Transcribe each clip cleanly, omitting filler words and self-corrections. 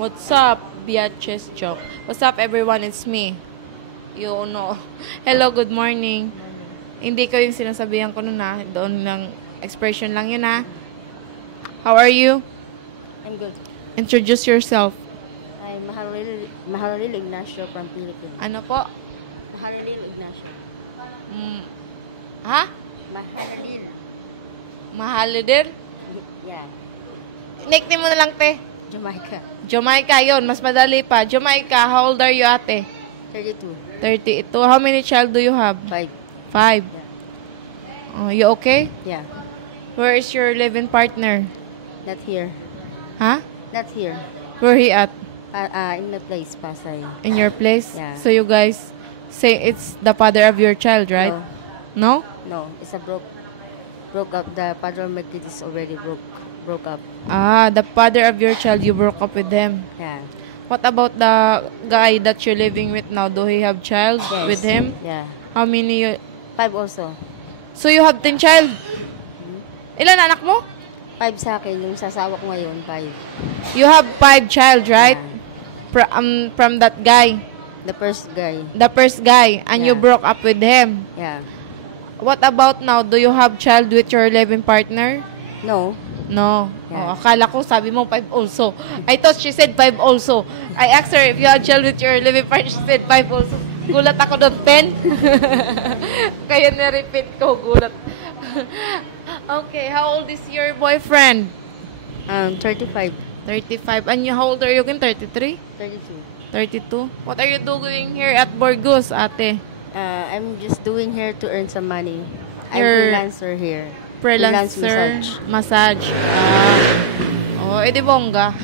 What's up, Biatches Joke? What's up, everyone? It's me. You know. Hello, good morning. Hindi ko yung sinasabihan ko nun na. Doon lang, expression lang yun ha. How are you? I'm good. Introduce yourself. I'm Mahalil Ignacio from Philippines. Ano po? Mahalil Ignacio. Ha? Mahalil. Mahalidir? Yeah. Nickname mo na lang, te. Jamaica. Jamaica, yun. Mas madali pa. Jamaica, how old are you, ate? 32. 32. How many child do you have? 5. 5. Yeah. You okay? Yeah. Where is your living partner? Not here. Huh? Not here. Where he at? In the place, Pasay. In your place? Yeah. So you guys say it's the father of your child, right? No? No, it's a broke up. The father of my kid is already broke up. Ah, the father of your child, you broke up with him. Yeah. What about the guy that you're living with now? Do he have child Yes. with him? Yeah. How many you... 5 also. So you have 10 child? Ilan anak mo? 5 sa akin. Yung sasawa ko ngayon, 5. You have 5 child, right? Yeah. From that guy. The first guy. The first guy. And you Yeah. broke up with him. Yeah. What about now? Do you have child with your living partner? No. No. Yeah. Oh, akala ko sabi mo 5 also. I thought she said 5 also. I asked her if you had child with your living partner. She said 5 also. Gulat ako doon, 10. Kaya na-repeat ko, gulat. Okay, how old is your boyfriend? 35. 35. And how old are you again? 33? 32. 32? What are you doing here at Borgus, ate? I'm just doing here to earn some money. I'm You're- freelancer here. Freelancer? Massage. Oh, edi bongga.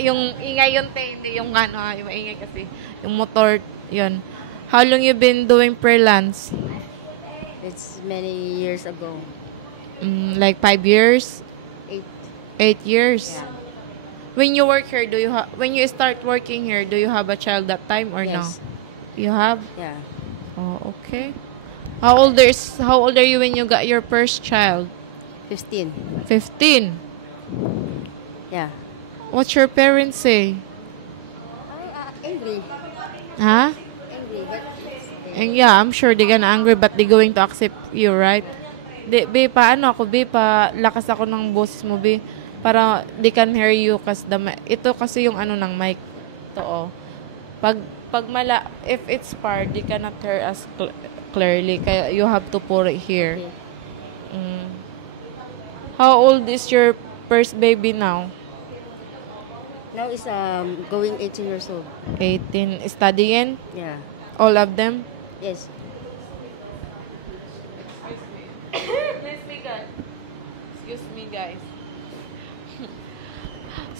Yung ingay yun, te, hindi yung ano, yung ingay kasi. Yung motor, yun. How long you been doing freelance? It's many years ago. Like 5 years? 8. 8 years? Yeah. When you work here, when you start working here, do you have a child that time or no? Yes. You have? Yeah. Oh, okay. How old are you when you got your first child? 15. 15. Yeah. What's your parents say? Angry. Huh? Angry, but it's okay. And yeah, I'm sure they're gonna angry but they going to accept you, right? Be, paano ako, be, pa, lakas ako ng boses mo, be, para they can hear you kasi ito kasi yung ano ng mic. Ito, oh. Pag if it's far, they cannot hear us clearly. Kaya you have to put it here. Okay. How old is your first baby now? Now is going 18 years old. 18. Studying? Yeah. All of them? Yes. Excuse me, guys.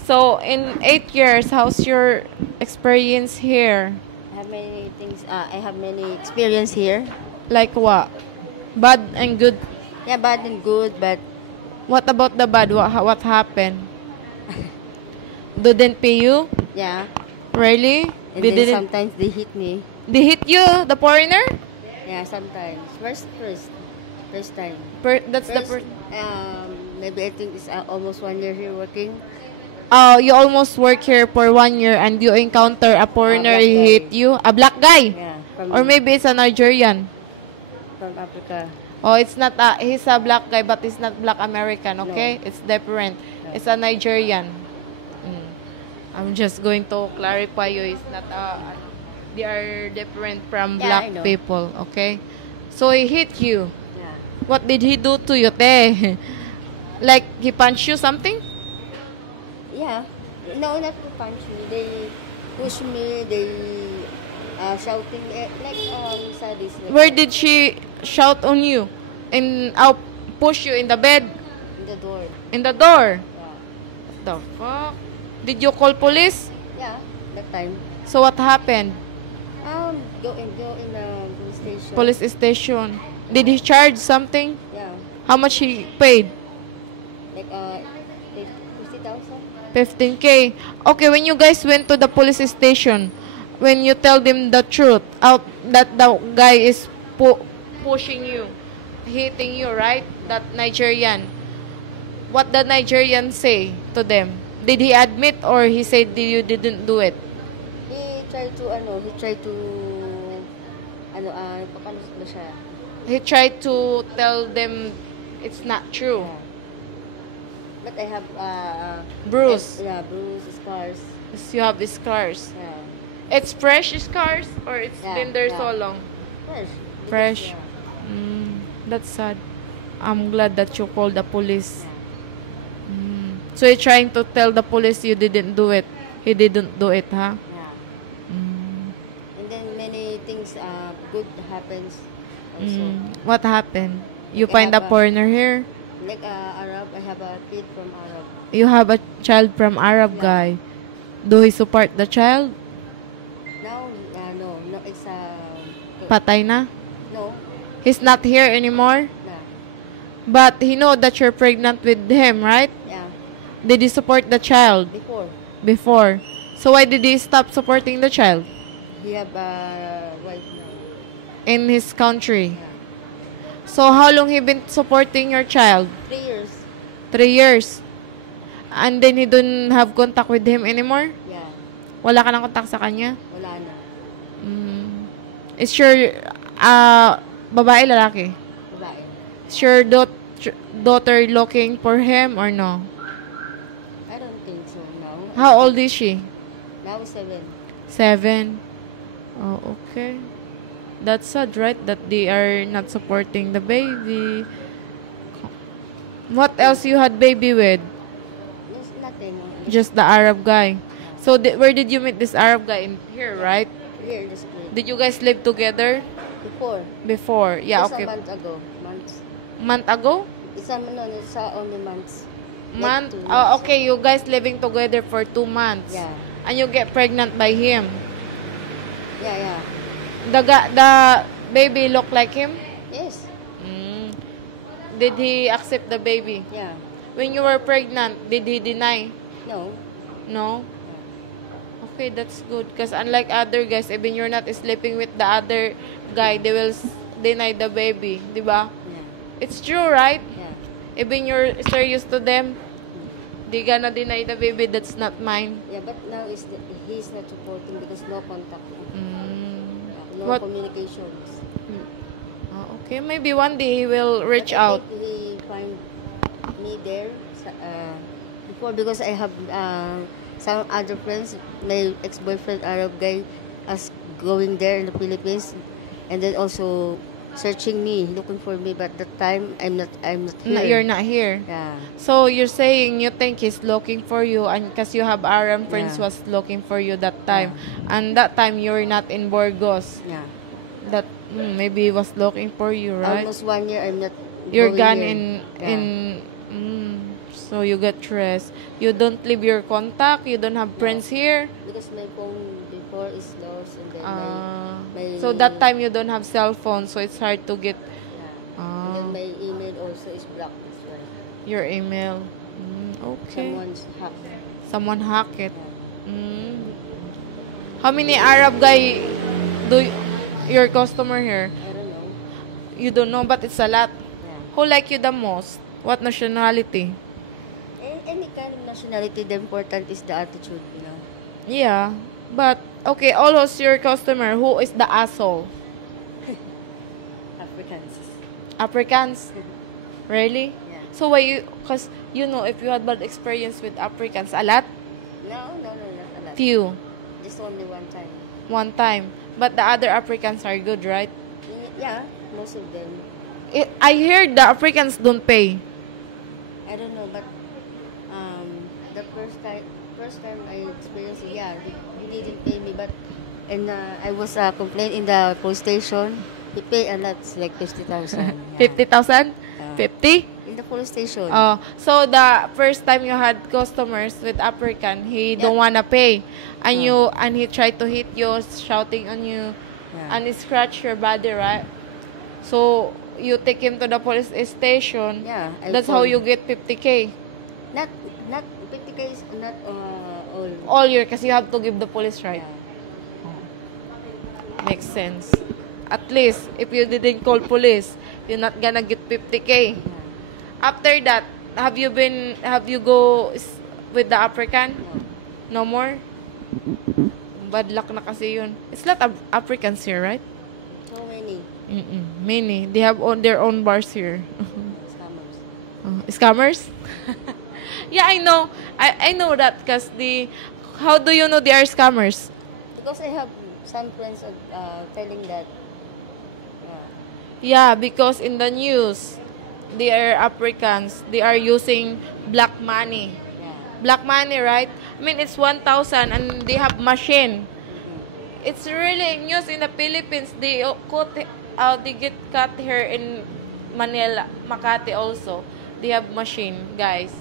So, in 8 years, how's your experience here? I have many things. I have many experience here. Like what? Bad and good? Yeah, bad and good, but What about the bad? What happened? Didn't pay you? yeah. Really? And They then didn't. sometimes they hit me. They hit you, the foreigner? Yeah, sometimes. First time. That's the First, maybe I think it's almost 1 year here working. Oh, you almost work here for 1 year and you encounter a foreigner black guy. hit you? A black guy? Yeah, Or maybe it's a Nigerian. from Africa. Oh, it's not he's a black guy but he's not black American, okay? No. It's different. It's a Nigerian. I'm just going to clarify you. It's not they are different from Yeah, I black know. people, okay? So he hit you. Yeah. What did he do to you, te? Like he punched you something? Yeah. No, not to punch me. They push me. They shouting like sadist. Like Where did she shout on you? Push you in the bed? in the door? In the door? Yeah. What the fuck? Did you call police? Yeah. That time. So what happened? Go in the police station. Police station. Did he charge something? Yeah. How much he paid? Like 50,000. 15K. Okay, when you guys went to the police station, when you tell them the truth, out that the guy is pushing you, hitting you, right? That Nigerian. What the Nigerian say to them? Did he admit or he said you didn't do it? He tried to, paano ba siya? He tried to tell them it's not true. Yeah. But I have, Bruise. bruise, scars. Yes, you have scars. Yeah. It's fresh scars or it's Yeah, been there yeah. so long? Fresh. Fresh. Yeah. That's sad. I'm glad that you called the police. Yeah. So you're trying to tell the police you didn't do it. He didn't do it, huh? Yeah. And then many things good happens also. What happened? You Like, I find a have foreigner here? Like Arab, I have a kid from Arab. You have a child from Arab Yeah. guy. Do he support the child? Now, no, it's Patay na? no, He's not here anymore? nah, But he know that you're pregnant with him, right? yeah, Did he support the child before before? So why did he stop supporting the child he have a wife now. in his country? Yeah, So how long he been supporting your child? 3 years. 3 years. And then he don't have contact with him anymore? Yeah, Wala ka ng contact sa kanya? wala na. Is your babae, lalaki? Babae. Is your daughter looking for him or no? I don't think so now. How old is she? Now 7. 7. Oh, okay. That's sad, right? That they are not supporting the baby. What else you had baby with? There's nothing. Just the Arab guy. So where did you meet this Arab guy? In here, right? Here in the school. Did you guys live together Before. before? Yeah, Just okay. a month ago. Months. Month ago? It's only months. Month? Like 2 Oh, months. okay. You guys living together for 2 months. Yeah. And you get pregnant by him. Yeah. The baby look like him? Yes. Did he accept the baby? Yeah. When you were pregnant, did he deny? No. No? Okay, that's good. Because unlike other guys, even you're not sleeping with the other guy, they will deny the baby. Diba? Yeah. It's true, right? Yeah. Even you're serious to them, they gonna deny the baby, that's not mine. Yeah, but now he's not supporting because no contact. No What? communications. Okay, maybe one day he will reach But I out. think he find me there before because I have some other friends. My ex-boyfriend Arab guy as going there in the Philippines, and then also searching me, looking for me. But that time I'm not here. You're not here. Yeah. So you're saying you think he's looking for you, and because you have Aram friends Yeah. was looking for you that time, and that time you're not in Burgos. Yeah. That maybe he was looking for you, right? Almost 1 year I'm not. You're going gone here. in. So you get stressed. You don't leave your contact. You don't have friends here. Because my phone before is lost, and then my So that time you don't have cell phone, so it's hard to get yeah. And then my email also is blocked as well. your email. Okay. Someone hack it. Yeah. How many Arab guy do your customer here? I don't know. You don't know, but it's a lot. Yeah. Who like you the most? What nationality? Any kind of nationality, the important is the attitude, you know. Yeah, but okay. All of your customer, who is the asshole? Africans. Africans? Really? Yeah. So why you? Cause you know, if you had bad experience with Africans, a lot, No, not a lot. few, Just only one time. one time. But the other Africans are good, right? Yeah, most of them. I heard the Africans don't pay. I don't know, but the first time I experienced it, yeah, he didn't pay me, but and I was complained in the police station. He paid a lot, it's like 50,000. Yeah. 50,000? Yeah. 50? In the police station. Oh, so the first time you had customers with African, he don't wanna pay, and he tried to hit you, shouting on you, Yeah. and he scratched your body, right? So you take him to the police station. Yeah, I That's how called. you get 50K. Not 50K is not all. All year, kasi you have to give the police, right? Yeah. Makes sense. At least if you didn't call police, you're not gonna get 50K. Yeah. After that, have you go with the African? No more? Bad luck na kasi yun. It's not Africans here, right? So many Many. They have their own bars here. scammers. Scammers? Yeah, I know. I know that because how do you know they are scammers? Because I have some friends telling that. Yeah, because in the news, they are Africans. They are using black money. Yeah. Black money, right? I mean, it's 1,000 and they have machine. It's really news in the Philippines. They get cut here in Manila, Makati also. They have machine, guys.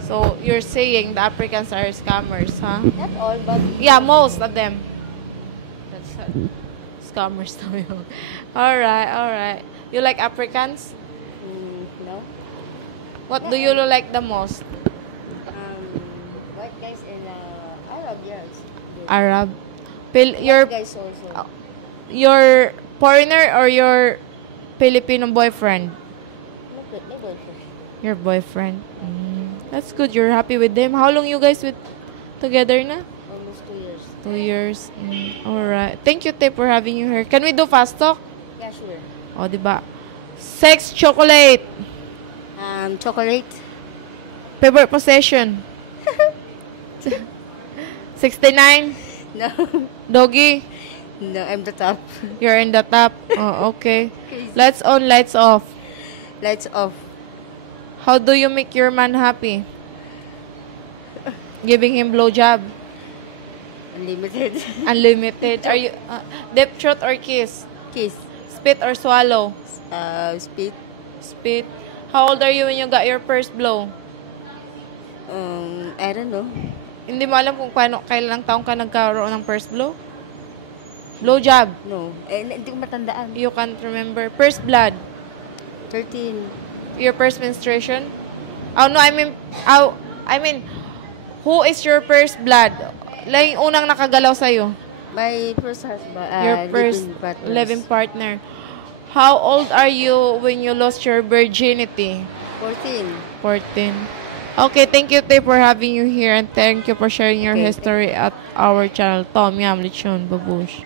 So you're saying the Africans are scammers, huh? Not all, but Yeah, most of them. That's scammers tayo. All right. You like Africans? no. What do you like the most? White guys and Arab girls. Arab. Your guys also. Your foreigner or your Filipino boyfriend? My boyfriend. Your boyfriend. That's good. You're happy with them. How long you guys together na? Almost 2 years. 2 years. Alright. Thank you, Te, for having you here. Can we do fast talk? Yeah, sure. O, diba? Sex, chocolate. Chocolate. Favorite possession. 69. No. Doggy. No, I'm the top. You're in the top. Oh, okay. Lights on, lights off. Lights off. How do you make your man happy? Giving him blowjob. Unlimited. Unlimited. Are you deep throat or kiss? Kiss. Spit or swallow? Spit. Spit. How old are you when you got your first blow? I don't know. Hindi mo alam kung kailang taong ka nagkaroon ng first blow? Blowjob. No. Hindi ko matandaan. You can't remember. First blood. 13. Your first menstruation? Oh no, I mean, who is your first blood? Like, unang nakagalaw sa'yo? My first husband. Your first living partner. How old are you when you lost your virginity? 14. 14. Okay, thank you, Tay, for having you here, and thank you for sharing your history at our channel. Tom Yam Lechon Babush.